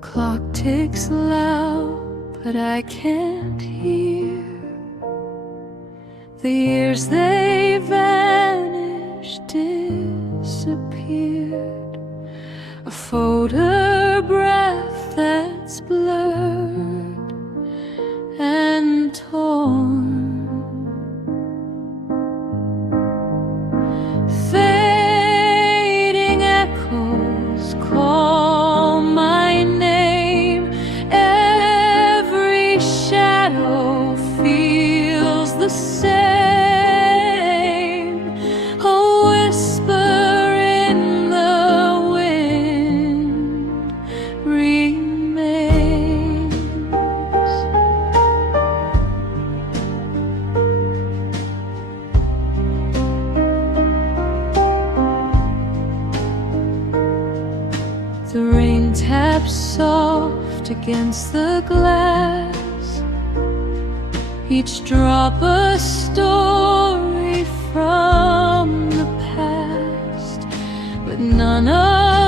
clock ticks loud, but I can't hear. The years they vanished, disappeared. A photograph that's blurred and torn. Fading echoes call my name. Every shadow feels the same. A whisper in the wind remains. The rain taps soft against the glass, each drop a story from the past, but none of